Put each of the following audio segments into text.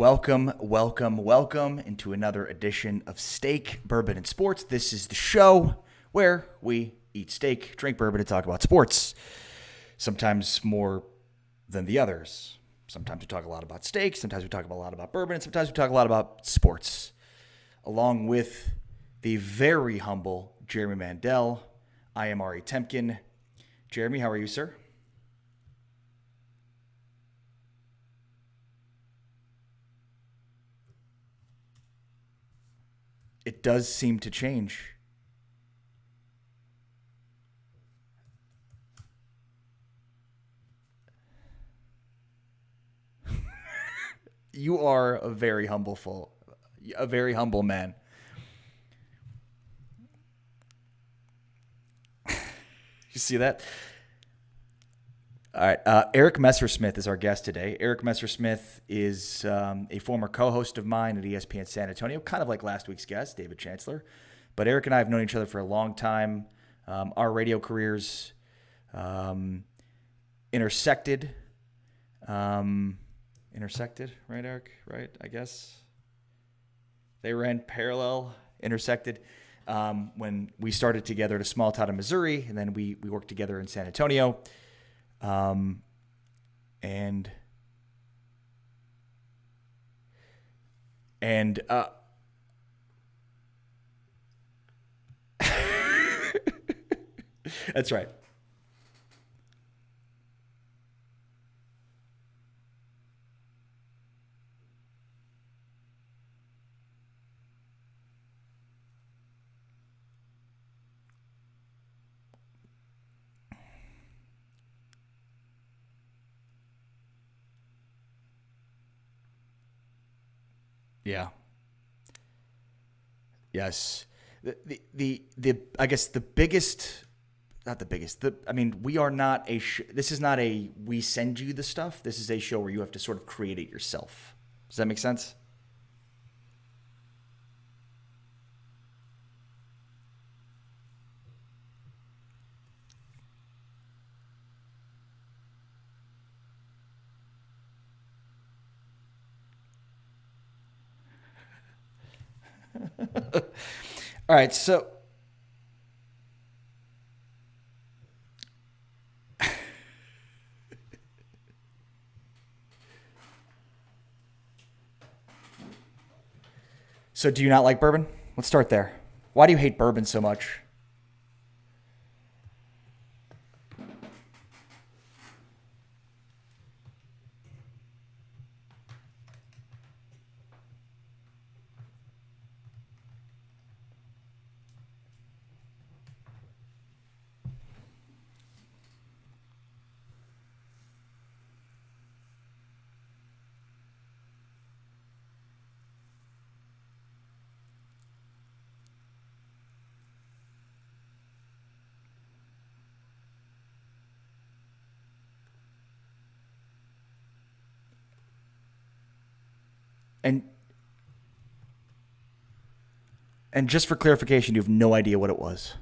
Welcome into another edition of Steak, Bourbon and Sports. This is the show where we eat steak, drink bourbon, and talk about sports. Sometimes more than the others. Sometimes we talk a lot about steak, sometimes we talk a lot about bourbon, and sometimes we talk a lot about sports. Along with the very humble Jeremy Mandel, I am Ari Temkin. Jeremy, how are you, sir? It does seem to change. You are a very humble man. You see that? All right. Eric Messersmith is our guest today. Eric Messersmith is a former co-host of mine at ESPN San Antonio, kind of like last week's guest, David Chancellor. But Eric and I have known each other for a long time. Our radio careers intersected. Intersected, right, Eric? Right, I guess. They ran parallel, intersected. When we started together at a small town in Missouri, and then we worked together in San Antonio. And that's right. Yeah. Yes. The I guess the biggest, not the biggest. We are not this is not a we send you the stuff. This is a show where you have to sort of create it yourself. Does that make sense? All right, so do you not like bourbon? Let's start there. Why do you hate bourbon so much? And and just for clarification, you have no idea what it was.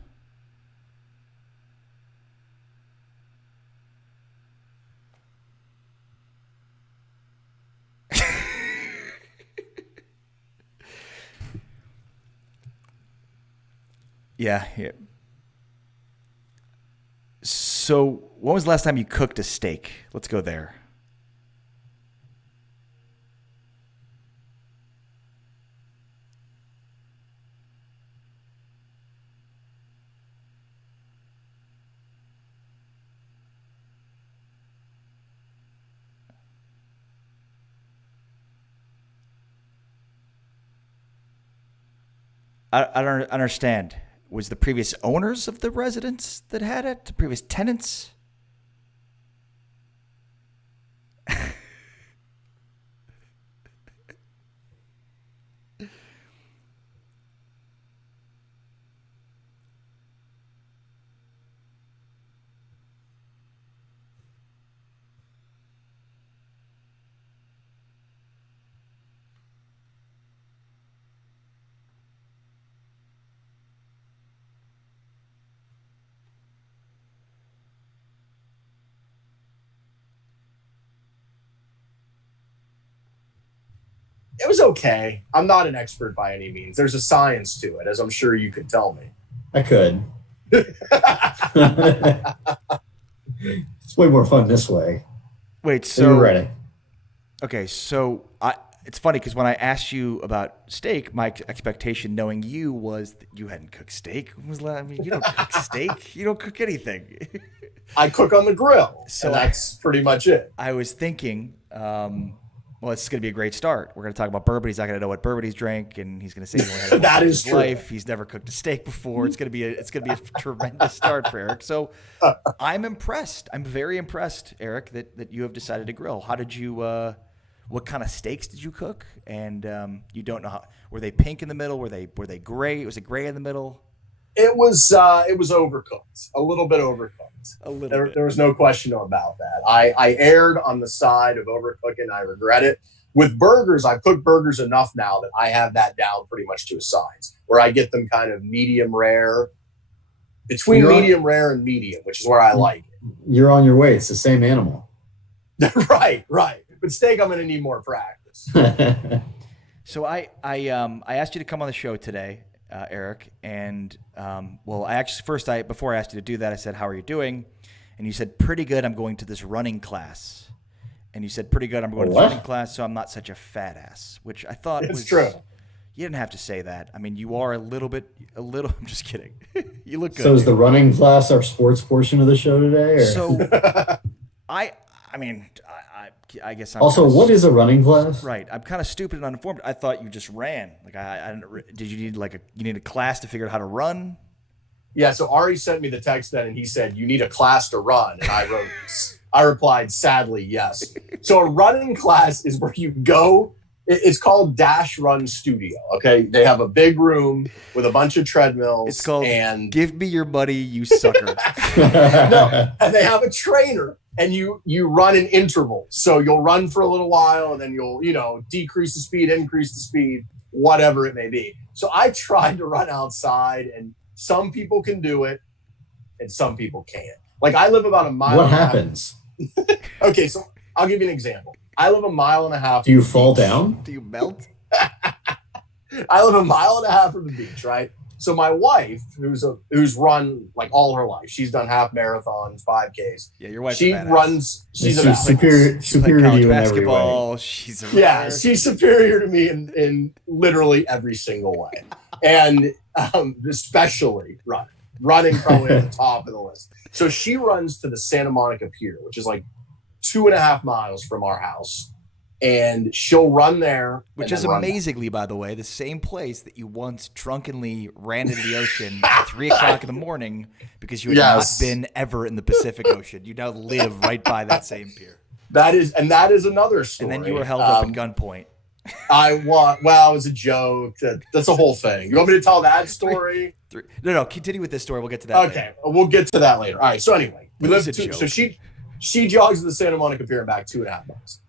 Yeah. So, when was the last time you cooked a steak? Let's go there. I don't understand. Was the previous owners of the residence that had it? The previous tenants? It was okay. I'm not an expert by any means. There's a science to it, as I'm sure you could tell me. I could. It's way more fun this way. Wait, So you're ready. Okay, so it's funny because when I asked you about steak, my expectation, knowing you, was that you hadn't cooked steak. I mean, you don't cook steak. You don't cook anything. I cook on the grill, so that's pretty much it. I was thinking, well, it's going to be a great start. We're going to talk about bourbon. He's not going to know what bourbon he's drank, and he's going to say he only had that is his true. life. He's never cooked a steak before. It's going to be a tremendous start for Eric. So I'm impressed. I'm very impressed, Eric, that you have decided to grill. How did you? What kind of steaks did you cook? And you don't know were they pink in the middle? Were they gray? Was it gray in the middle? It was overcooked, a little bit overcooked. There was no question about that. I erred on the side of overcooking. I regret it. With burgers, I've cooked burgers enough now that I have that down pretty much to a science, where I get them kind of medium rare, between medium rare and medium, which is where I like it. You're on your way. It's the same animal. Right. But steak, I'm going to need more practice. So I asked you to come on the show today, Eric, and before I asked you to do that, I said, "How are you doing?" And you said, "Pretty good. I'm going to this running class." And you said, "Pretty good. I'm going to this running class, so I'm not such a fat ass," which I thought was true. You didn't have to say that. I mean, you are a little. I'm just kidding. You look good. So is the running class our sports portion of the show today? Or? So, I guess I'm also, what is a running class? Right. I'm kind of stupid and uninformed. I thought you just ran. Like did you need a class to figure out how to run? Yeah. So Ari sent me the text then, and he said, "You need a class to run." And I replied, sadly, yes. So a running class is where you go. It's called Dash Run Studio. Okay. They have a big room with a bunch of treadmills. It's called Give Me Your Money, You Sucker. No. And they have a trainer. And you run in intervals. So you'll run for a little while, and then you'll, decrease the speed, increase the speed, whatever it may be. So I tried to run outside, and some people can do it, and some people can't. Like, I live about a mile. What happens? Okay, so I'll give you an example. I live a mile and a half. Do you fall down? Do you melt? I live a mile and a half from the beach, right? So my wife, who's run like all her life, she's done half marathons, 5Ks. Yeah, your wife. She runs. She's superior to you in every way. She's she's superior to me in literally every single way, and especially running probably at the top of the list. So she runs to the Santa Monica Pier, which is like 2.5 miles from our house. And she'll run there. Which is amazingly, by the way, the same place that you once drunkenly ran into the ocean at 3 o'clock in the morning because you had not been ever in the Pacific Ocean. You now live right by that same pier. That is another story. And then you were held up at gunpoint. It was a joke. That's a whole thing. You want me to tell that story? No, continue with this story. We'll get to that later. We'll get to that later. All right, so anyway, so she jogs to the Santa Monica Pier and back 2.5 miles.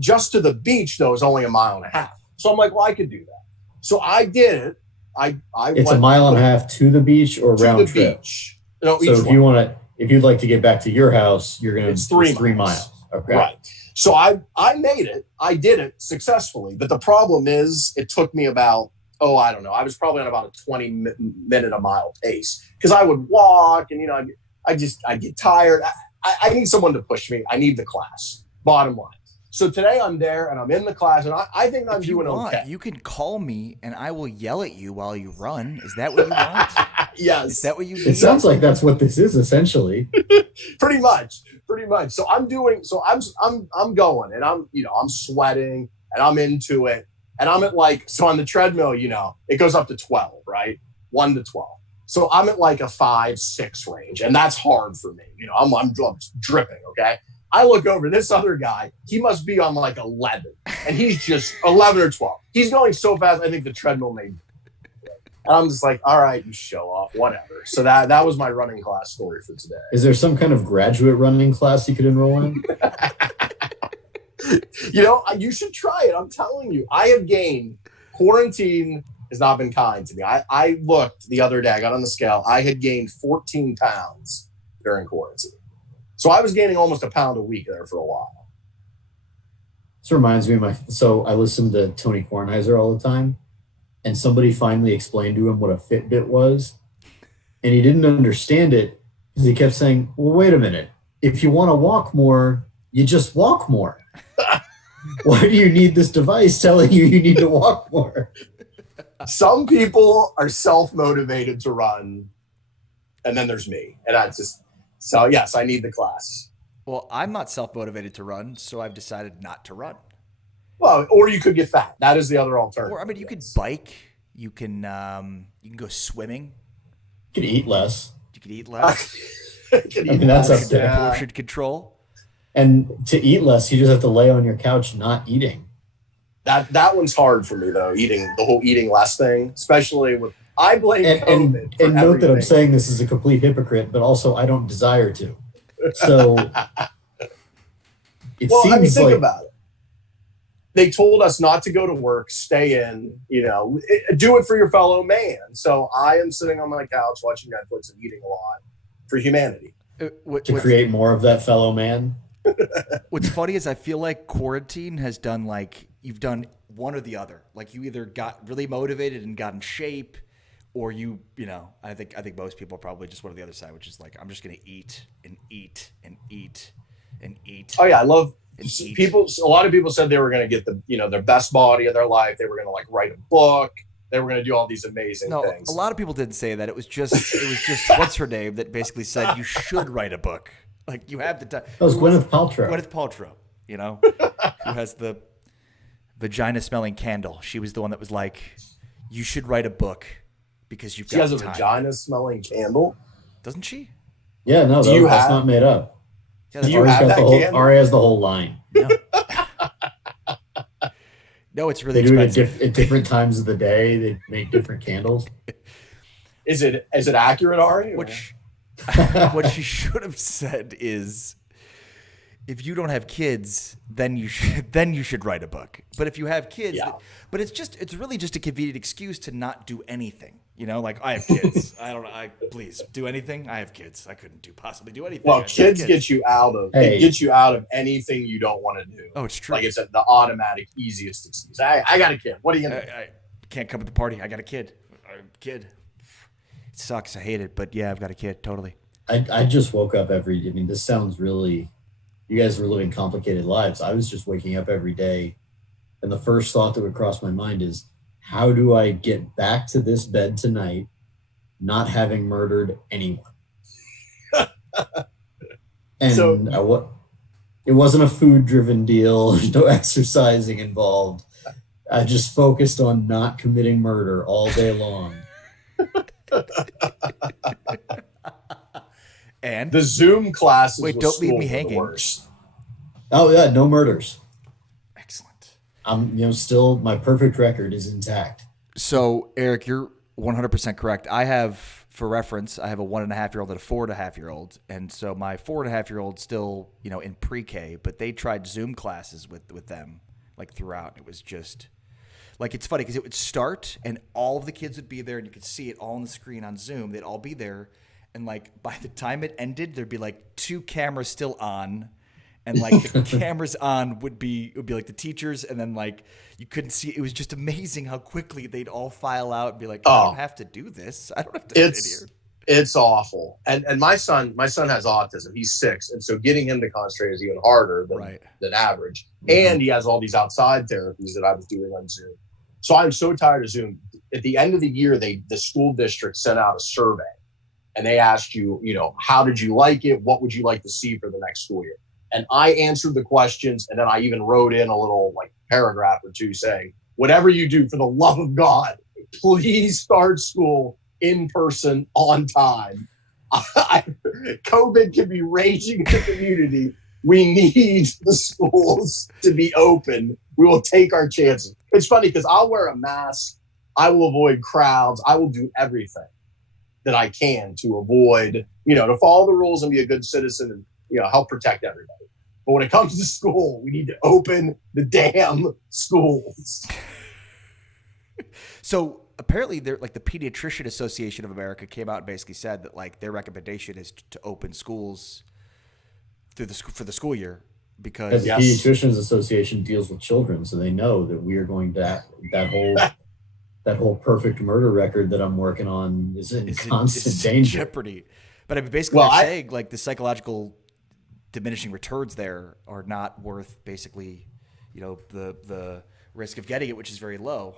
Just to the beach, though, is only 1.5 miles. So I'm like, well, I could do that. So I did it. It's 1.5 miles to the beach or round trip? Beach. No, so if you'd like to get back to your house, you're going to 3 miles. Okay. Right. So I made it. I did it successfully. But the problem is it took me about, I don't know. I was probably on about a 20-minute a mile pace because I would walk and, I'd get tired. I need someone to push me. I need the class. Bottom line. So today I'm there and I'm in the class and I think I'm doing okay. You can call me and I will yell at you while you run. Is that what you want? Yes. Is that what you need? It sounds like that's what this is essentially. Pretty much. So I'm going and I'm sweating and I'm into it. And I'm at on the treadmill, it goes up to 12, right? 1 to 12. So I'm at like a 5-6 range and that's hard for me. I'm dripping. Okay. I look over this other guy. He must be on like 11, and he's just 11 or 12. He's going so fast. I think the treadmill made. And I'm just like, all right, you show off, whatever. So that was my running class story for today. Is there some kind of graduate running class you could enroll in? You should try it. I'm telling you, I have gained. Quarantine has not been kind to me. I looked the other day. I got on the scale. I had gained 14 pounds during quarantine. So I was gaining almost a pound a week there for a while. This reminds me of so I listen to Tony Kornheiser all the time, and somebody finally explained to him what a Fitbit was, and he didn't understand it because he kept saying, well, wait a minute. If you want to walk more, you just walk more. Why do you need this device telling you need to walk more? Some people are self-motivated to run, and then there's me. And so yes, I need the class. Well, I'm not self-motivated to run, so I've decided not to run. Well, or you could get fat. That is the other alternative. Or, I mean, you could bike. You can go swimming. You can eat less. You can eat less. That's up there. Portion control. And to eat less, you just have to lay on your couch not eating. That one's hard for me, though, the whole eating less thing, especially with – I blame COVID for and note that I'm saying this is a complete hypocrite, but also I don't desire to. So think about it. They told us not to go to work, stay in, do it for your fellow man. So I am sitting on my couch watching Netflix and eating a lot for humanity. To create more of that fellow man. What's funny is I feel like quarantine has done you've done one or the other. Like you either got really motivated and got in shape, or I think most people probably just went to the other side, which is like, I'm just going to eat and eat and eat and eat. Oh yeah. I love people. A lot of people said they were going to get their best body of their life. They were going to write a book. They were going to do all these amazing things. A lot of people didn't say that. It was just what's her name that basically said you should write a book. Like you have the time. That was Gwyneth Paltrow. Gwyneth Paltrow, who has the vagina-smelling candle. She was the one that was like, you should write a book because you've got time. She has a vagina-smelling candle? Doesn't she? Yeah, no, that's not made up. Yeah, do you have that candle? Ari has the whole line. No. No, it's really expensive. They do it at different times of the day. They make different candles. Is it accurate, Ari? What she should have said is, if you don't have kids, then you should write a book. But if you have kids, but it's really just a convenient excuse to not do anything. I have kids. I don't know. Please do anything. I have kids. I couldn't possibly do anything. Well, kids get you out of anything you don't want to do. Oh, it's true. Like it's the automatic easiest excuse. I got a kid. What are you gonna do? I can't come to the party. I got a kid. It sucks. I hate it, but yeah, I've got a kid. Totally. I just woke up this sounds really, you guys were living complicated lives. I was just waking up every day, and the first thought that would cross my mind is, how do I get back to this bed tonight not having murdered anyone? And it wasn't a food-driven deal. There's no exercising involved. I just focused on not committing murder all day long. And the Zoom classes. Wait, don't leave me hanging. Worst. Oh yeah, no murders. Excellent. I'm still, my perfect record is intact. So Eric, you're 100% correct. I have, for reference, I have a 1.5-year-old and a 4.5-year-old, and so my 4.5-year-old still, in pre-K, but they tried Zoom classes with them throughout. It was just it's funny because it would start and all of the kids would be there and you could see it all on the screen on Zoom. They'd all be there. And by the time it ended, there'd be 2 cameras still on, and the cameras on would be the teachers, and then you couldn't see. It was just amazing how quickly they'd all file out and be like, I don't have to do this. I don't have to sit here. It's awful. And my son has autism. He's 6, and so getting him to concentrate is even harder than average. Mm-hmm. And he has all these outside therapies that I was doing on Zoom. So I'm so tired of Zoom. At the end of the year, the school district sent out a survey. And they asked you, how did you like it? What would you like to see for the next school year? And I answered the questions. And then I even wrote in a little paragraph or two saying, whatever you do, for the love of God, please start school in person on time. COVID can be raging in the community. We need the schools to be open. We will take our chances. It's funny because I'll wear a mask. I will avoid crowds. I will do everything that I can to avoid, to follow the rules and be a good citizen and, help protect everybody. But when it comes to school, we need to open the damn schools. So apparently the Pediatrician Association of America came out and basically said that their recommendation is to open schools for the school year. because the Pediatricians Association deals with children, so they know that we are going to that whole perfect murder record that I'm working on is in constant danger. Jeopardy. But I mean, basically, they're saying like the psychological diminishing returns there are not worth basically, the risk of getting it, which is very low.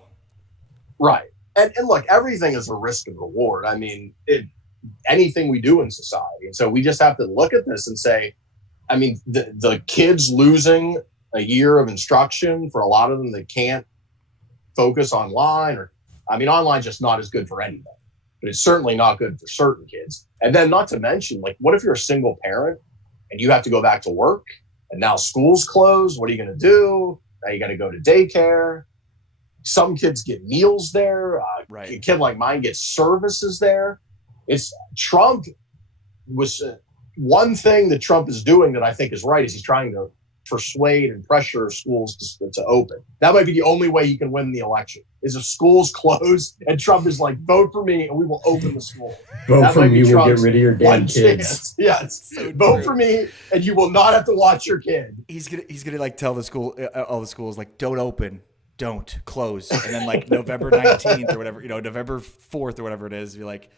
Right. And look, everything is a risk and reward. I mean, anything we do in society. And so we just have to look at this and say, I mean, the kids losing a year of instruction for a lot of them that can't focus online, online's just not as good for anybody, but it's certainly not good for certain kids. And then not to mention, like, what if you're a single parent and you have to go back to work and now school's closed? What are you going to do? Now you got to go to daycare. Some kids get meals there. Right. A kid like mine gets services there. Trump was one thing that Trump is doing that I think is right is he's trying to persuade and pressure schools to open. That might be the only way he can win the election is if schools close and Trump is like, vote for me and we will open the school. Vote for me, we'll get rid of your damn kids. Yes. So vote for me and you will not have to watch your kid. He's gonna like tell the school, all the schools, like, don't open, don't close. And then like November 19th or whatever, November 4th or whatever it is, be like,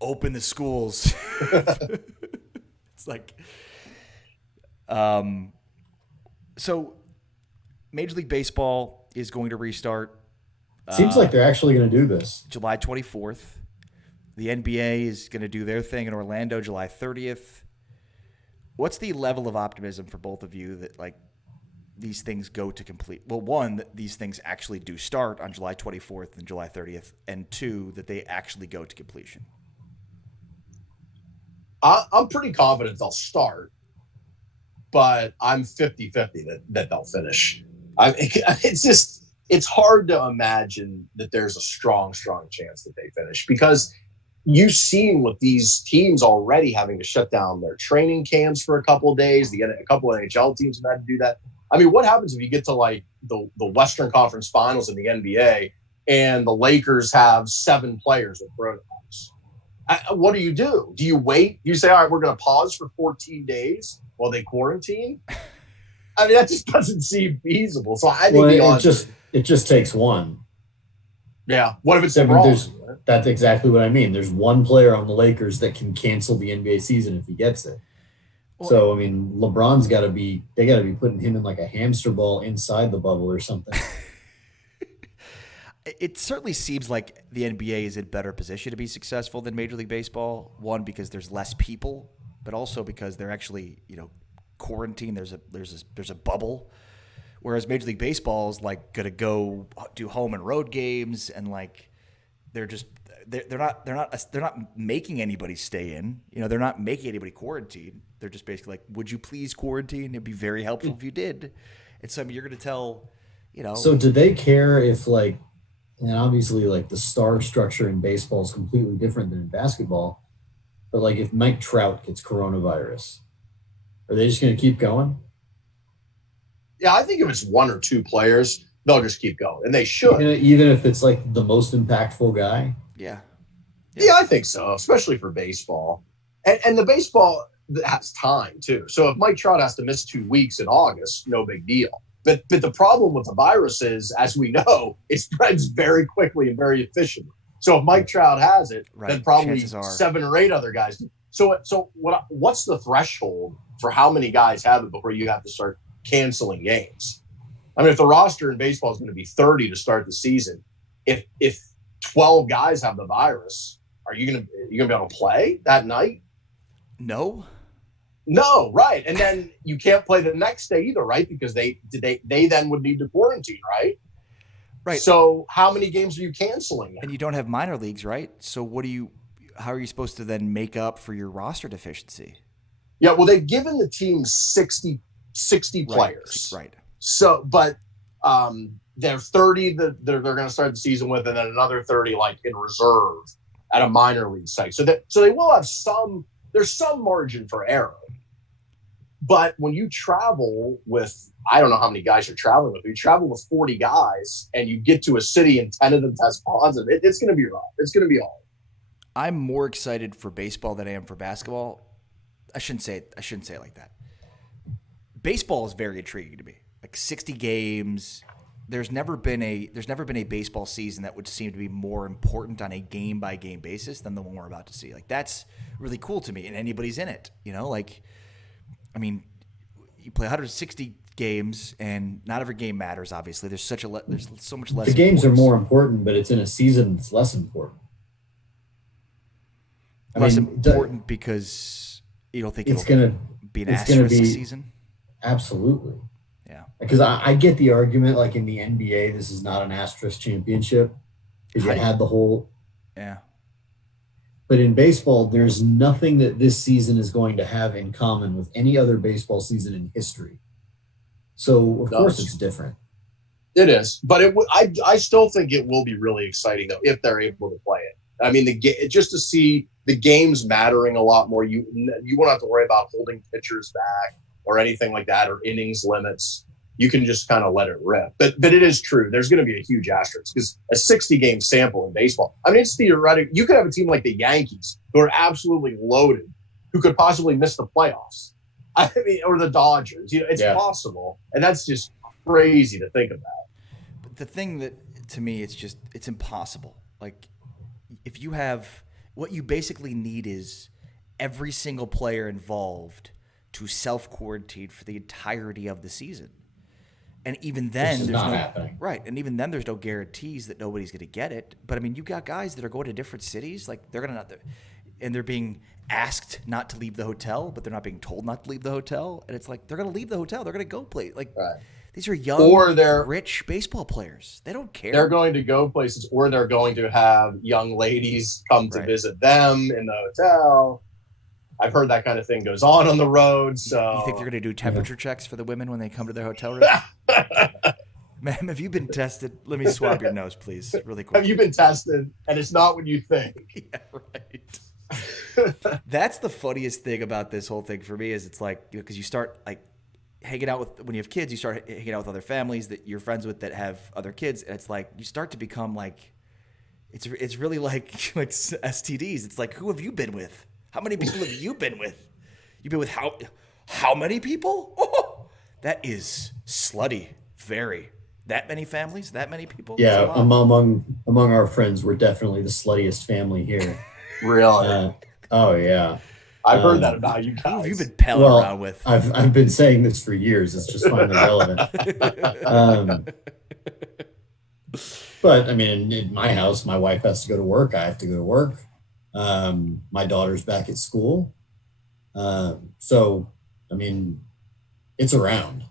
open the schools. It's like, so Major League Baseball is going to restart. Seems like they're actually going to do this. July 24th. The NBA is going to do their thing in Orlando July 30th. What's the level of optimism for both of you that like these things go to complete? Well, one, that these things actually do start on July 24th and July 30th, and two, that they actually go to completion. I'm pretty confident they'll start, but I'm 50-50 that they'll finish. It's hard to imagine that there's a strong chance that they finish because you've seen with these teams already having to shut down their training camps for a couple of days. A couple of NHL teams have had to do that. I mean, what happens if you get to like the Western Conference Finals in the NBA and the Lakers have 7 players with coronavirus? What do? Do you wait? Do you say, all right, we're going to pause for 14 days while they quarantine? I mean, that just doesn't seem feasible. So I think it just takes one. Yeah. What if it's LeBron? That's exactly what I mean. There's one player on the Lakers that can cancel the NBA season if he gets it. Well, so, I mean, LeBron's got to be putting him in like a hamster ball inside the bubble or something. It certainly seems like the NBA is in better position to be successful than Major League Baseball. One, because there's less people, but also because they're actually, quarantined. There's a bubble. Whereas Major League Baseball is like going to go do home and road games, and like they're not making anybody stay in. They're not making anybody quarantine. They're just basically like, would you please quarantine? It'd be very helpful if you did. And so you're going to tell, So do they care if like, and obviously like the star structure in baseball is completely different than in basketball, but like if Mike Trout gets coronavirus, are they just going to keep going? Yeah, I think if it's 1 or 2 players, they'll just keep going, and they should. Even if it's like the most impactful guy? Yeah, I think so, especially for baseball. And the baseball has time, too. So if Mike Trout has to miss 2 weeks in August, no big deal. But the problem with the virus is, as we know, it spreads very quickly and very efficiently. So if Mike Trout has it, then probably 7 or 8 other guys do. So what's the threshold for how many guys have it before you have to start canceling games? I mean, if the roster in baseball is going to be 30 to start the season, if 12 guys have the virus, are you going to be able to play that night? No, right. And then you can't play the next day either, right? Because they then would need to quarantine, right? Right. So how many games are you canceling now? And you don't have minor leagues, right? So how are you supposed to then make up for your roster deficiency? Yeah, well, they've given the team 60 players. Right. So, but there are 30 that they're going to start the season with, and then another 30 like in reserve at a minor league site. So they will have there's some margin for error. But when you travel with, I don't know how many guys you're traveling with, you travel with 40 guys and you get to a city and 10 of them test positive, it's going to be rough. It's going to be hard. I'm more excited for baseball than I am for basketball. I shouldn't say it like that. baseball is very intriguing to me. Like 60 games. There's never been a baseball season that would seem to be more important on a game by game basis than the one we're about to see. Like that's really cool to me, and anybody's in it. You know, like I mean, you play 160 games, and not every game matters. Obviously, there's so much less. The games are more important, but it's in a season that's less important. Less important because you don't think it's going to be an asterisk season. Absolutely. Yeah. Because I get the argument, like in the NBA, this is not an asterisk championship because you had the whole. Yeah. But in baseball, there's nothing that this season is going to have in common with any other baseball season in history. So of course it's different. It is, but I still think it will be really exciting though if they're able to play it. I mean, just to see the games mattering a lot more. You won't have to worry about holding pitchers back or anything like that, or innings limits. You can just kind of let it rip. But it is true. There's going to be a huge asterisk because a 60-game sample in baseball. I mean, it's theoretic. You could have a team like the Yankees who are absolutely loaded, who could possibly miss the playoffs. I mean, or the Dodgers. You know, it's possible, and that's just crazy to think about. But the thing that to me, it's impossible. Like, if you have what you basically need is every single player involved to self-quarantine for the entirety of the season. And even then, there's not happening. Right. And even then, there's no guarantees that nobody's going to get it. But I mean, you got guys that are going to different cities, like they're going to not, and they're being asked not to leave the hotel, but they're not being told not to leave the hotel. And it's like they're going to leave the hotel. They're going to go play. Like these are young, or they're rich baseball players. They don't care. They're going to go places, or they're going to have young ladies come to visit them in the hotel. I've heard that kind of thing goes on the road. So you think they're going to do temperature checks for the women when they come to their hotel room? Ma'am, have you been tested? Let me swab your nose, please, really quick. Have you been tested? And it's not what you think. Yeah, right. That's the funniest thing about this whole thing for me is it's like, you know, because you start like hanging out with, when you have kids, you start hanging out with other families that you're friends with that have other kids. And it's like, you start to become like, it's really like STDs. It's like, who have you been with? How many people have you been with? You've been with how many people? Oh, that is slutty. Very. That many families? That many people? Yeah, among our friends, we're definitely the sluttiest family here. Really? Oh yeah. I've heard that about you guys. Who have you been pelling around with? I've been saying this for years. It's just finally relevant. But I mean, in my house, my wife has to go to work. I have to go to work. My daughter's back at school. So, I mean, it's around.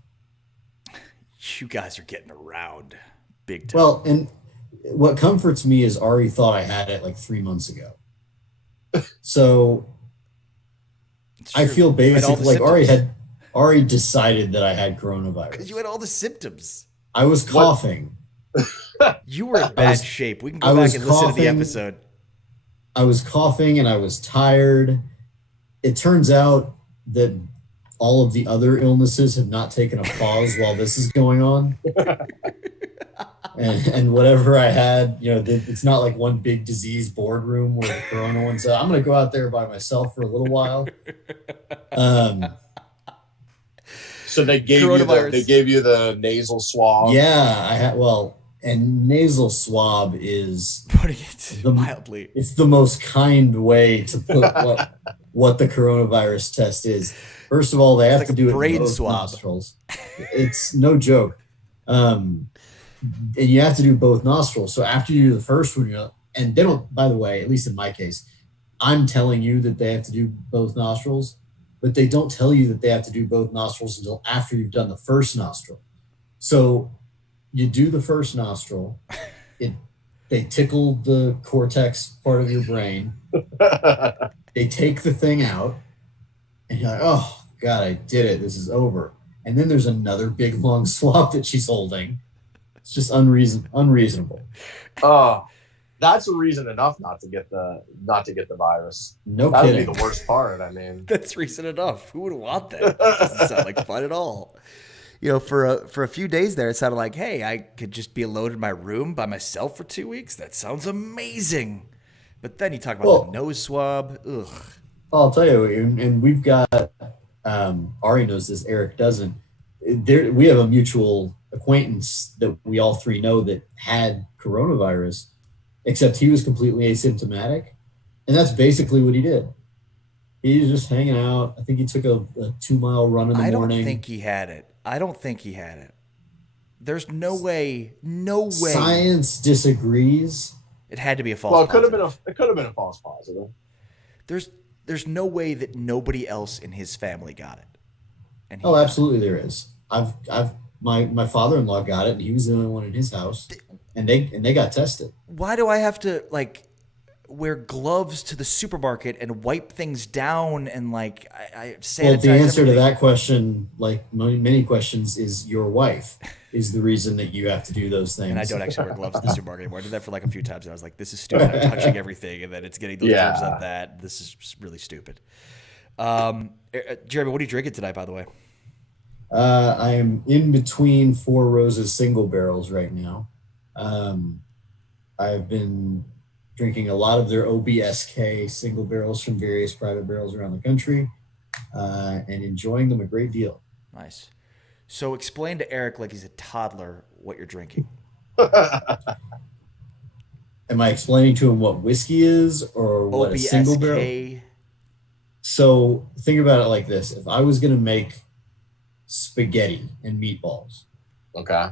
You guys are getting around big time. Well, and what comforts me is Ari thought I had it like 3 months ago. So I feel basically like Ari decided that I had coronavirus. Because you had all the symptoms. I was coughing. You were in bad shape. We can go back and listen to the episode. I was coughing and I was tired. It turns out that all of the other illnesses have not taken a pause while this is going on. And whatever I had, you know, it's not like one big disease boardroom where the corona one said, I'm going to go out there by myself for a little while. So they gave you the nasal swab. Yeah, I had, and nasal swab is putting it mildly. It's the most kind way to put what the coronavirus test is. First of all, they have to do it in both nostrils. It's no joke. And you have to do both nostrils. So after you do the first one, and they don't, by the way, at least in my case, I'm telling you that they have to do both nostrils, but they don't tell you that they have to do both nostrils until after you've done the first nostril. So you do the first nostril, they tickle the cortex part of your brain, they take the thing out, and you're like, oh, God, I did it. This is over. And then there's another big, long swab that she's holding. It's just unreasonable. Oh, that's a reason enough not to get the virus. No that kidding. That would be the worst part. I mean, that's reason enough. Who would want that? That doesn't sound like fun at all. You know, for a few days there, it sounded like, hey, I could just be alone in my room by myself for 2 weeks. That sounds amazing. But then you talk about the nose swab. Ugh. I'll tell you, and we've got Ari knows this, Eric doesn't. we have a mutual acquaintance that we all three know that had coronavirus, except he was completely asymptomatic. And that's basically what he did. He was just hanging out. I think he took a 2-mile run in the morning. I don't think he had it. There's no way. Science disagrees. It had to be a false Well, positive. it could have been a false positive. There's no way that nobody else in his family got it. And Absolutely there is. My father-in-law got it, and he was the only one in his house, and they got tested. Why do I have to wear gloves to the supermarket and wipe things down and I sanitize Well, the answer everything? to that question, like many questions, is your wife is the reason that you have to do those things. And I don't actually wear gloves to the supermarket anymore. I did that for a few times, and I was like, this is stupid. I'm touching everything, and then it's getting those germs on that. This is really stupid. Jeremy, what are you drinking tonight, by the way? I am in between Four Roses single barrels right now. I've been drinking a lot of their OBSK single barrels from various private barrels around the country, and enjoying them a great deal. Nice. So explain to Eric, like he's a toddler, what you're drinking. Am I explaining to him what whiskey is or what a single barrel? OBSK. So think about it like this. If I was going to make spaghetti and meatballs, Okay.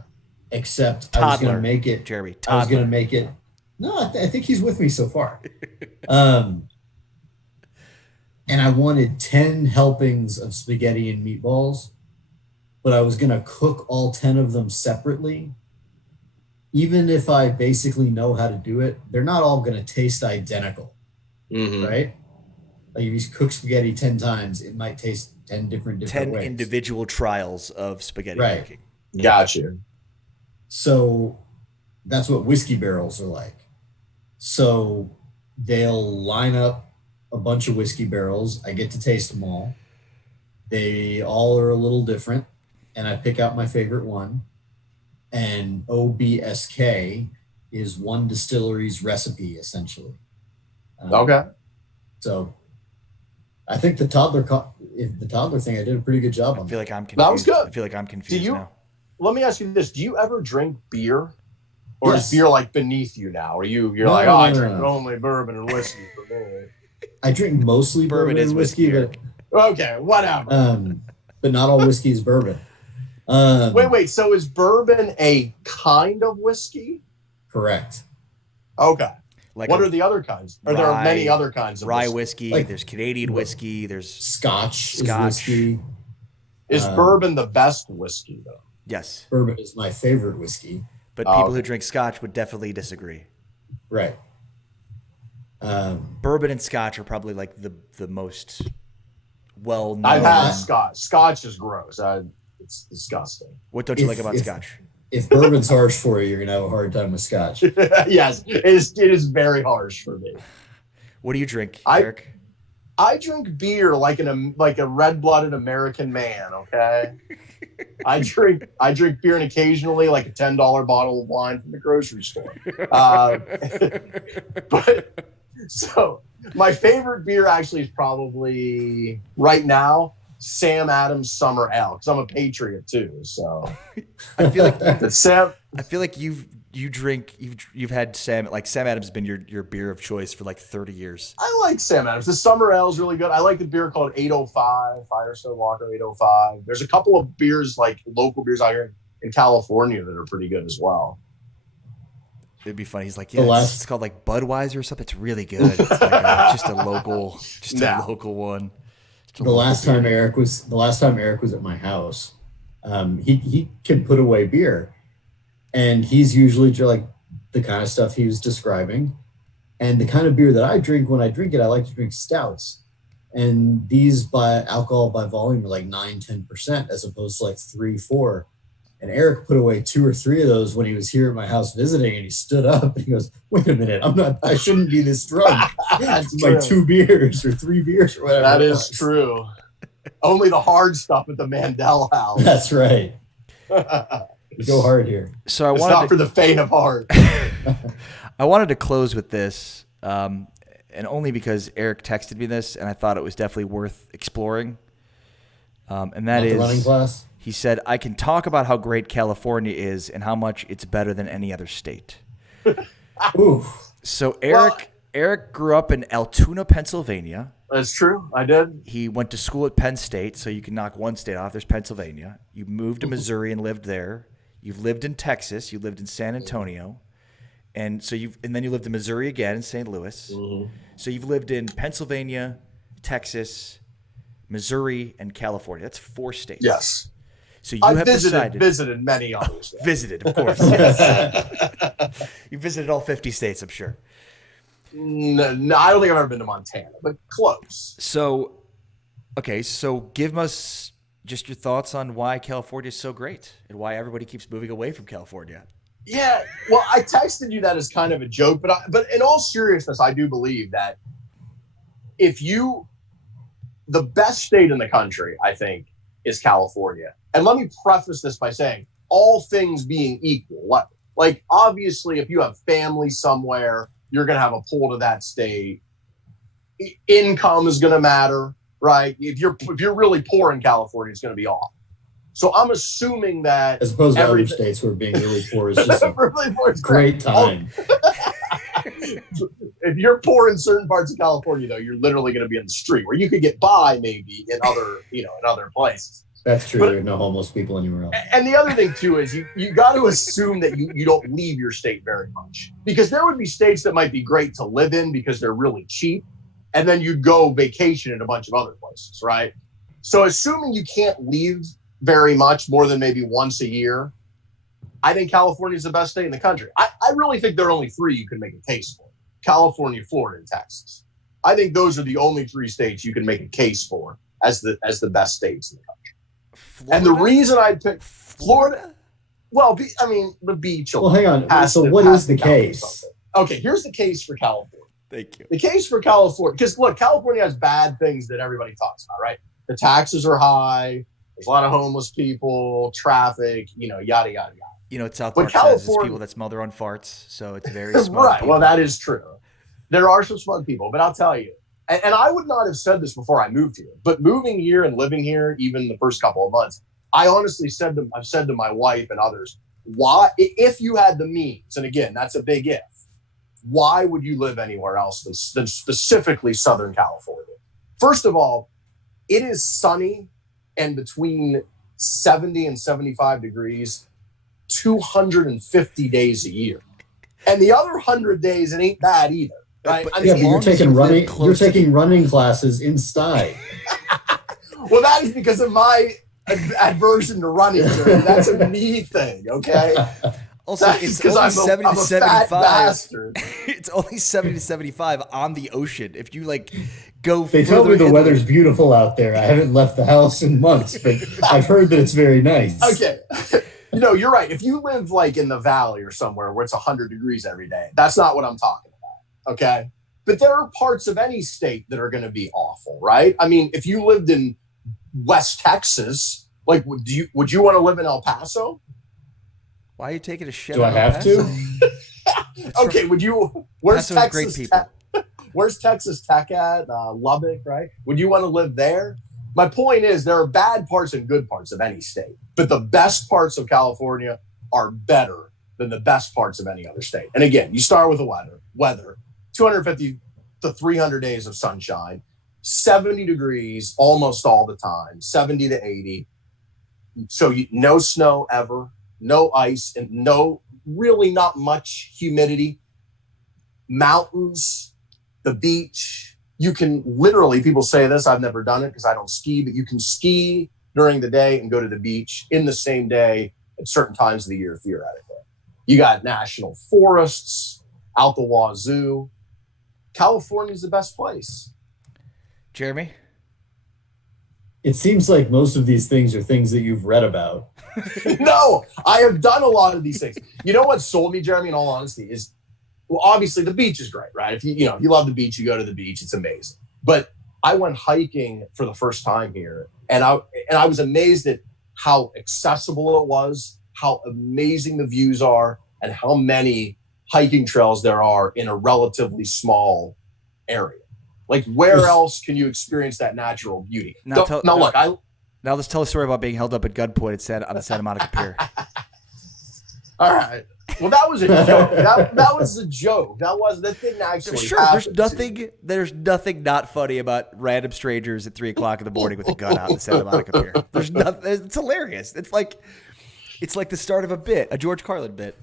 except Toddler, I was going to make it, Jeremy, I was going toddler. to make it. No, I think he's with me so far. And I wanted 10 helpings of spaghetti and meatballs, but I was going to cook all 10 of them separately. Even if I basically know how to do it, they're not all going to taste identical, right? Like if you cook spaghetti 10 times, it might taste 10 different 10 ways. individual trials of spaghetti making. Gotcha. So that's what whiskey barrels are like. So they'll line up a bunch of whiskey barrels. I get to taste them all. They all are a little different, and I pick out my favorite one. And OBSK is one distillery's recipe, essentially. Okay. So I think the toddler thing, I did a pretty good job on. I feel like I'm confused. That was good. I feel like I'm confused now. Let me ask you this: do you ever drink beer, or Yes. is beer beneath you now? Or you're No, like, no, I no, drink no. only bourbon and whiskey for me. I drink mostly bourbon is and whiskey, whiskey, Okay, whatever. but not all whiskey is bourbon. Wait. So is bourbon a kind of whiskey? Correct. Okay. Like What a are the other kinds? Are there rye- many other kinds of rye whiskey? whiskey? There's Canadian whiskey. There's Scotch is Scotch. whiskey. Is bourbon the best whiskey though? yes, Bourbon is my favorite whiskey. but people okay. who drink Scotch would definitely disagree. Right. Bourbon and Scotch are probably like the most well known. I've had Scotch. Scotch is gross. It's disgusting. What don't you like If- about if- Scotch? If bourbon's harsh for you, you're gonna have a hard time with Scotch. Yes, it is very harsh for me. What do you drink, I- Eric? I drink beer like a red-blooded American man. Okay, I drink beer and occasionally like a $10 bottle of wine from the grocery store. But so my favorite beer actually is probably right now Sam Adams Summer Ale because I'm a patriot too. So I feel like but Sam. I feel like you've had Sam Adams has been your beer of choice for like 30 years. I like Sam Adams. The Summer Ale is really good. I like the beer called 805, Firestone Walker 805. There's a couple of beers, like local beers out here in California that are pretty good as well. It'd be funny. He's like, it's called like Budweiser or something. It's really good. It's like just a local one. The last time Eric was at my house, he can put away beer, and he's usually like the kind of stuff he was describing, and the kind of beer that I drink. When I drink it, I like to drink stouts, and these by alcohol by volume are like 9-10% as opposed to like 3-4. And Eric put away 2 or 3 of those when he was here at my house visiting, and he stood up and he goes, "Wait a minute, I shouldn't be this drunk." That's like true. 2 beers or 3 beers or whatever. That it is was. true. Only the hard stuff at the Mandel house. That's right. We go hard here. So It's not for the faint of heart. I wanted to close with this, and only because Eric texted me this, and I thought it was definitely worth exploring. And that Not is the running class. He said, I can talk about how great California is and how much it's better than any other state. Ooh. So Eric grew up in Altoona, Pennsylvania. That's true. I did. He went to school at Penn State, so you can knock one state off. There's Pennsylvania. You moved to Missouri and lived there. You've lived in Texas. You lived in San Antonio. And then you lived in Missouri again in St. Louis. Mm-hmm. So you've lived in Pennsylvania, Texas, Missouri, and California. That's 4 states. Yes. So I've visited many others. Visited, of course. Yes. You visited all 50 states, I'm sure. No, I don't think I've ever been to Montana, but close. So give us just your thoughts on why California is so great and why everybody keeps moving away from California. Yeah, well, I texted you that as kind of a joke, but in all seriousness, I do believe that the best state in the country, I think, is California. And let me preface this by saying, all things being equal, like obviously, if you have family somewhere, you're going to have a pull to that state. Income is going to matter, right? If you're really poor in California, it's going to be off. So I'm assuming that, as opposed to other states where being really poor is just a great time. If you're poor in certain parts of California, though, you're literally going to be in the street, where you could get by maybe in other places. That's true. There are no homeless people anywhere else. And the other thing too is you got to assume that you don't leave your state very much, because there would be states that might be great to live in because they're really cheap, and then you'd go vacation in a bunch of other places, right? So assuming you can't leave very much, more than maybe once a year, I think California is the best state in the country. I really think there are only 3 you can make a case for: California, Florida, and Texas. I think those are the only 3 states you can make a case for as the best states in the country. Florida? And the reason I picked Florida, well, the beach. Well, hang on. So what is the case? Okay, here's the case for California. Thank you. The case for California, because look, California has bad things that everybody talks about, right? The taxes are high. There's a lot of homeless people, traffic, yada, yada, yada. South Park says it's people that smell their own farts, so it's very smart. Right, people. Well, that is true. There are some smart people, but I'll tell you, and I would not have said this before I moved here, but moving here and living here, even the first couple of months, I honestly I've said to my wife and others, why, if you had the means, and again, that's a big if, why would you live anywhere else than specifically Southern California? First of all, it is sunny and between 70 and 75 degrees 250 days a year. And the other 100 days, it ain't bad either. Right? But you're taking running classes inside. Well, that is because of my aversion to running. That's a me thing, okay? Also, it's only 70 to 75. It's only 70 to 75 on the ocean. If you go, they tell me the weather's beautiful out there. I haven't left the house in months, but I've heard that it's very nice. Okay. You're right. If you live in the valley or somewhere where it's 100 degrees every day, that's not what I'm talking about. Okay. But there are parts of any state that are going to be awful, right? I mean, if you lived in West Texas, would you want to live in El Paso? Why are you taking a shit? Do I have to? Okay. Would you? Where's Paso's Texas? Great people. Where's Texas Tech at? Lubbock, right? Would you want to live there? My point is, there are bad parts and good parts of any state, but the best parts of California are better than the best parts of any other state. And again, you start with the weather, 250 to 300 days of sunshine, 70 degrees almost all the time, 70 to 80. So no snow ever, no ice, and really not much humidity. Mountains, the beach. You can literally, people say this, I've never done it because I don't ski, but you can ski during the day and go to the beach in the same day at certain times of the year, theoretically. You got national forests out the wazoo. California's the best place. Jeremy? It seems like most of these things are things that you've read about. No, I have done a lot of these things. You know what sold me, Jeremy, in all honesty, is, well, obviously the beach is great, right? If you love the beach, you go to the beach, it's amazing. But I went hiking for the first time here, and I was amazed at how accessible it was, how amazing the views are, and how many hiking trails there are in a relatively small area. Where else can you experience that natural beauty? Look, Now let's tell a story about being held up at gunpoint on the Santa Monica Pier. All right. Well, that was a joke. That was a joke. That wasn't the thing that actually happened. There's nothing not funny about random strangers at 3 o'clock in the morning with a gun out in the Santa Monica Pier. There's nothing. It's hilarious. It's like the start of a George Carlin bit.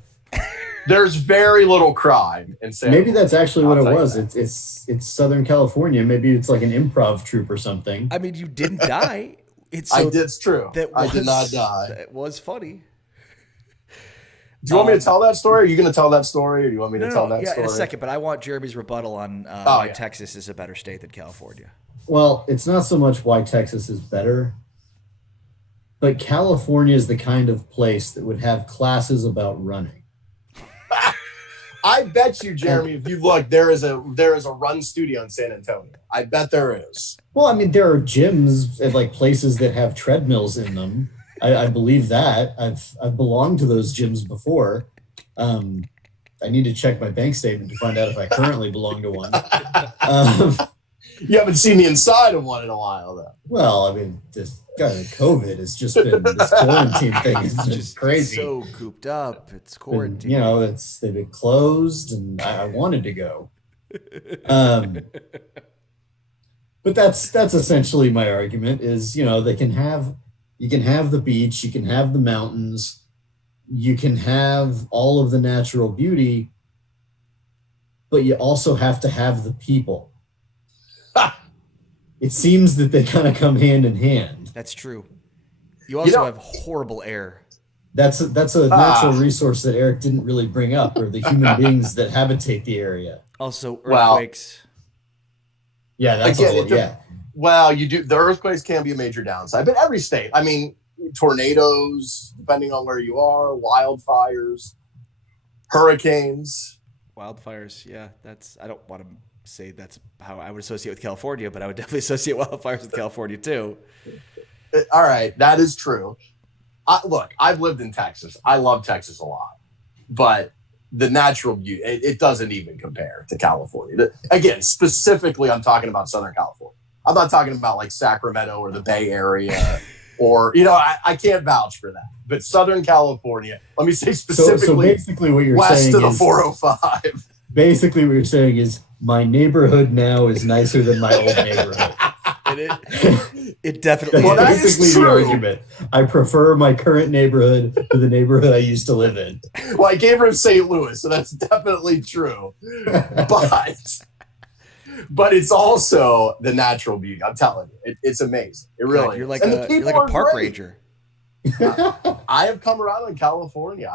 There's very little crime in Santa Maybe that's actually what it was. that. It's Southern California. Maybe it's like an improv troupe or something. I mean, you didn't die. It's true. I did not die. It was funny. Do you want me to tell that story? Are you going to tell that story, or do you want me to tell that story? In a second, but I want Jeremy's rebuttal on why Texas is a better state than California. Well, it's not so much why Texas is better, but California is the kind of place that would have classes about running. I bet you, Jeremy, if you look, there is a run studio in San Antonio. I bet there is. Well, I mean, there are gyms at like places that have treadmills in them. I believe that. I've belonged to those gyms before. I need to check my bank statement to find out if I currently belong to one. You haven't seen the inside of one in a while, though. Well, I mean, this COVID has just been this quarantine thing is just crazy. So cooped up. It's quarantine. They've been closed, and I wanted to go. But that's essentially my argument. Is you can have the beach, you can have the mountains, you can have all of the natural beauty, but you also have to have the people. It seems that they kind of come hand in hand. That's true. You also have horrible air. That's a natural resource that Eric didn't really bring up, or the human beings that habitate the area. Also, earthquakes. Yeah, that's all. Well, you do. The earthquakes can be a major downside, but every state. I mean, tornadoes, depending on where you are, wildfires, hurricanes. Wildfires, yeah. I don't want to say that's how I would associate with California, but I would definitely associate wildfires with California too. All right, that is true. Look, I've lived in Texas. I love Texas a lot, but the natural beauty, it doesn't even compare to California. Again, specifically, I'm talking about Southern California. I'm not talking about like Sacramento or the Bay Area or, I can't vouch for that. But Southern California, let me say specifically, so basically what you're west saying of the is, 405. Basically what you're saying is my neighborhood now is nicer than my old neighborhood. It definitely well, that basically is the true. argument. I prefer my current neighborhood to the neighborhood I used to live in. Well, I gave her St. Louis, so that's definitely true. But it's also the natural beauty. I'm telling you, it's amazing. It really. You're like is. a park ranger. I have come around in California.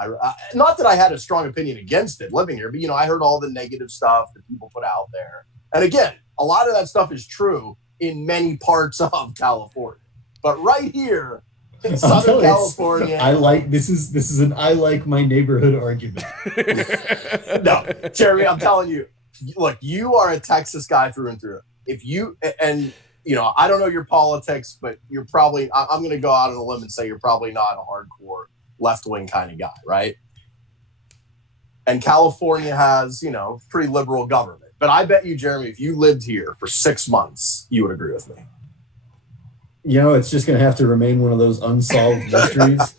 Not that I had a strong opinion against it living here, but I heard all the negative stuff that people put out there. And again, a lot of that stuff is true in many parts of California. But right here in Southern California, I like this is an I like my neighborhood argument. No, Jeremy, I'm telling you, look, you are a Texas guy through and through. I don't know your politics, but you're probably, I'm going to go out on a limb and say you're probably not a hardcore left-wing kind of guy, right? And California has, pretty liberal government. But I bet you, Jeremy, if you lived here for 6 months, you would agree with me. It's just going to have to remain one of those unsolved mysteries.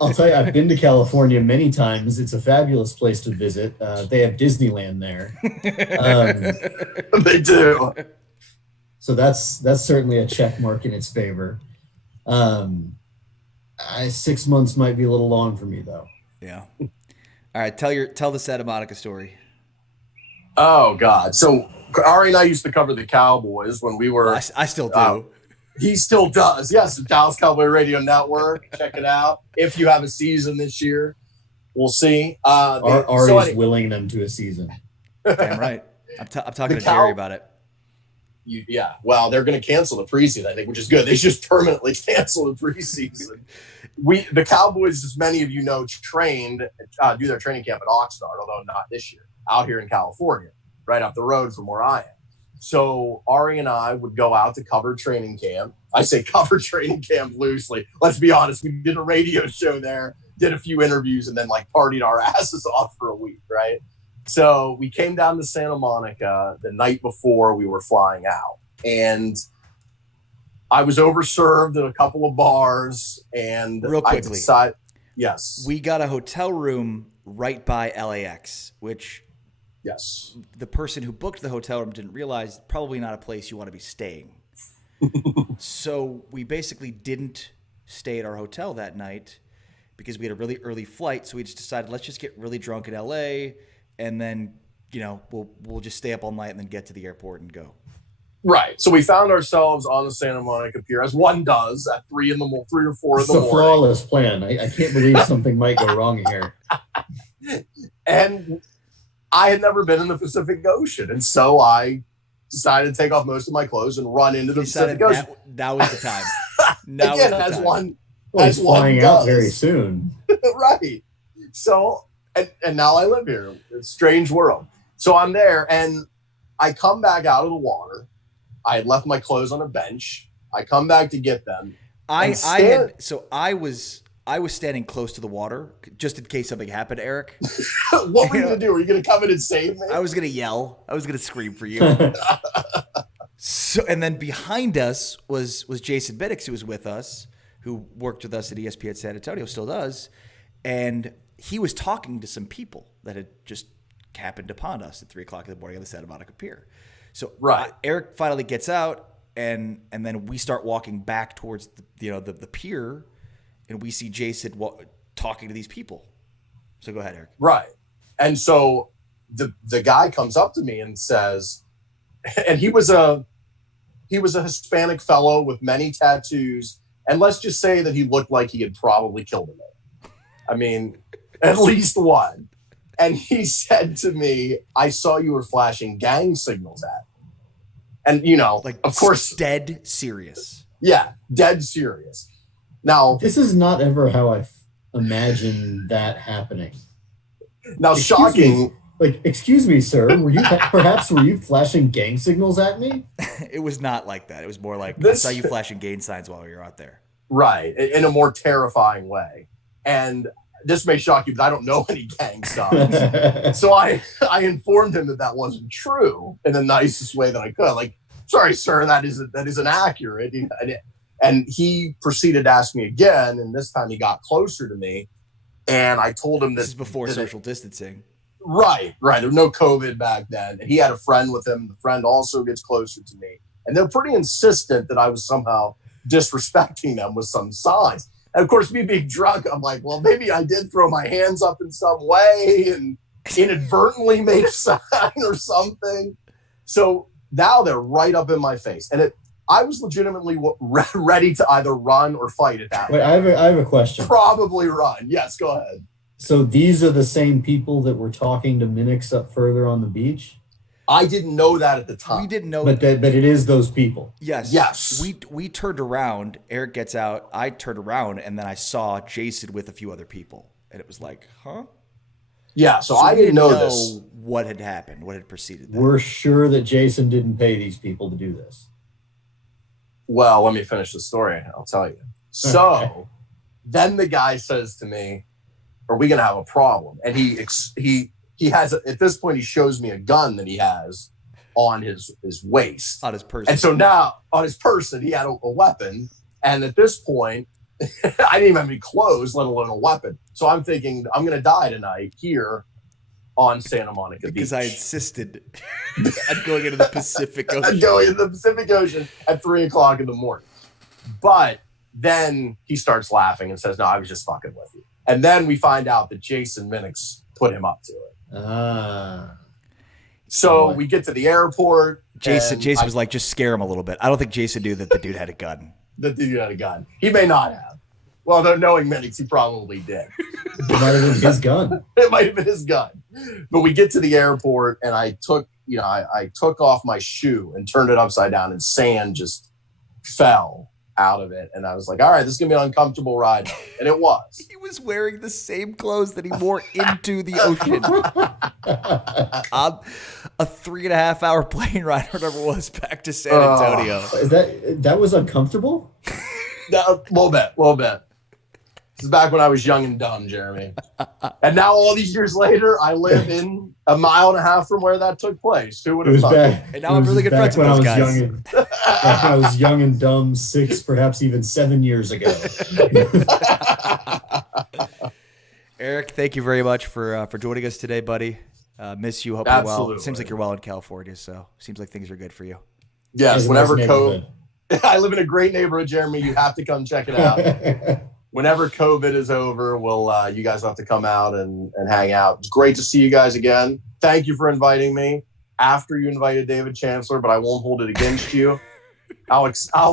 I'll tell you, I've been to California many times. It's a fabulous place to visit. They have Disneyland there. They do. So that's certainly a check mark in its favor. 6 months might be a little long for me, though. Yeah. All right, tell the Santa Monica story. Oh God! So Ari and I used to cover the Cowboys when we were. I still do. He still does. Yes, the Dallas Cowboy Radio Network. Check it out. If you have a season this year, we'll see. Ari's willing them to a season. Damn right. I'm talking to Jerry about it. Well, they're going to cancel the preseason, I think, which is good. They just permanently cancel the preseason. The Cowboys, as many of you know, do their training camp at Oxnard, although not this year, out here in California, right up the road from where I am. So Ari and I would go out to cover training camp. I say cover training camp loosely. Let's be honest. We did a radio show there, did a few interviews, and then partied our asses off for a week, right? So we came down to Santa Monica the night before we were flying out. And I was overserved at a couple of bars, and Real quickly, yes, we got a hotel room right by LAX, which yes, the person who booked the hotel room didn't realize probably not a place you want to be staying. So we basically didn't stay at our hotel that night because we had a really early flight. So we just decided, let's just get really drunk in LA, and then we'll just stay up all night and then get to the airport and go. Right. So we found ourselves on the Santa Monica Pier, as one does, at 3 or 4 in the morning. It's a flawless plan. I can't believe something might go wrong here. And I had never been in the Pacific Ocean, and so I decided to take off most of my clothes and run into the Pacific Ocean. That was the time. Again, as one flying out very soon. Right. So, and now I live here. It's a strange world. So I'm there, and I come back out of the water. I had left my clothes on a bench. I come back to get them. I was standing close to the water just in case something happened, Eric. What were you going to do? Were you going to come in and save me? I was going to yell. I was going to scream for you. So, and then behind us was Jason Biddix, who was with us, who worked with us at ESPN San Antonio, still does. And he was talking to some people that had just happened upon us at 3:00 in the morning on the Santa Monica Pier. So right. Eric finally gets out, and then we start walking back towards the pier, and we see Jason talking to these people. So go ahead, Eric. Right. And so the guy comes up to me and says, and he was a Hispanic fellow with many tattoos, and let's just say that he looked like he had probably killed a man. I mean, at least one. And he said to me, I saw you were flashing gang signals at me. And, of course. Dead serious. Yeah, dead serious. Now. This is not ever how I imagine that happening. Now, shocking. Excuse me, sir, were you flashing gang signals at me? It was not like that. It was more like, I saw you flashing gang signs while we were out there. Right, in a more terrifying way. And this may shock you, but I don't know any gang signs. So I informed him that wasn't true in the nicest way that I could. Like, sorry, sir, that isn't accurate. And he proceeded to ask me again, and this time he got closer to me. And I told him this is before social distancing. Right. There was no COVID back then. And he had a friend with him. The friend also gets closer to me. And they're pretty insistent that I was somehow disrespecting them with some signs. And of course, me being drunk, I'm like, well, maybe I did throw my hands up in some way and inadvertently made a sign or something. So now they're right up in my face. And I was legitimately ready to either run or fight at that point. I have a question. Probably run. Yes, go ahead. So these are the same people that were talking to Minix up further on the beach? I didn't know that at the time. We didn't know. But it is those people. Yes. We turned around. Eric gets out. I turned around, and then I saw Jason with a few other people. And it was like, huh? Yeah, so I didn't know this. What had happened, what had preceded that. We're sure that Jason didn't pay these people to do this. Well, let me finish the story. I'll tell you. So then the guy says to me, are we going to have a problem? And he has, at this point, he shows me a gun that he has on his waist. On his person. And so now, on his person, he had a weapon. And at this point, I didn't even have any clothes, let alone a weapon. So I'm thinking, I'm going to die tonight here on Santa Monica Beach. Because I insisted on going into the Pacific Ocean. Going into the Pacific Ocean at 3:00 in the morning. But then he starts laughing and says, no, I was just fucking with you. And then we find out that Jason Minix put him up to it. So we get to the airport. Jason was like, just scare him a little bit. I don't think Jason knew that the dude had a gun. The dude had a gun. He may not have. Well, though knowing Minix, he probably did. It might have been his gun. It might have been his gun. But we get to the airport, and I took off my shoe and turned it upside down, and sand just fell out of it. And I was like, all right, this is going to be an uncomfortable ride. And it was. He was wearing the same clothes that he wore into the ocean. A 3.5-hour plane ride, or whatever it was, back to San Antonio. That was uncomfortable? A little bit. This is back when I was young and dumb, Jeremy. And now all these years later, I live in a mile and a half from where that took place. Who would have thought? And now I'm really good friends with those guys. Back when I was young and dumb 6, perhaps even 7 years ago. Eric, thank you very much for joining us today, buddy. Miss you. Hope you're well. It seems like you're well in California, so seems like things are good for you. Yes, whenever COVID. I live in a great neighborhood, Jeremy. You have to come check it out. Whenever COVID is over, you guys have to come out and hang out. It's great to see you guys again. Thank you for inviting me after you invited David Chancellor, but I won't hold it against you. I'll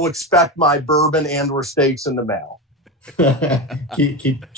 expect my bourbon and/or steaks in the mail. keep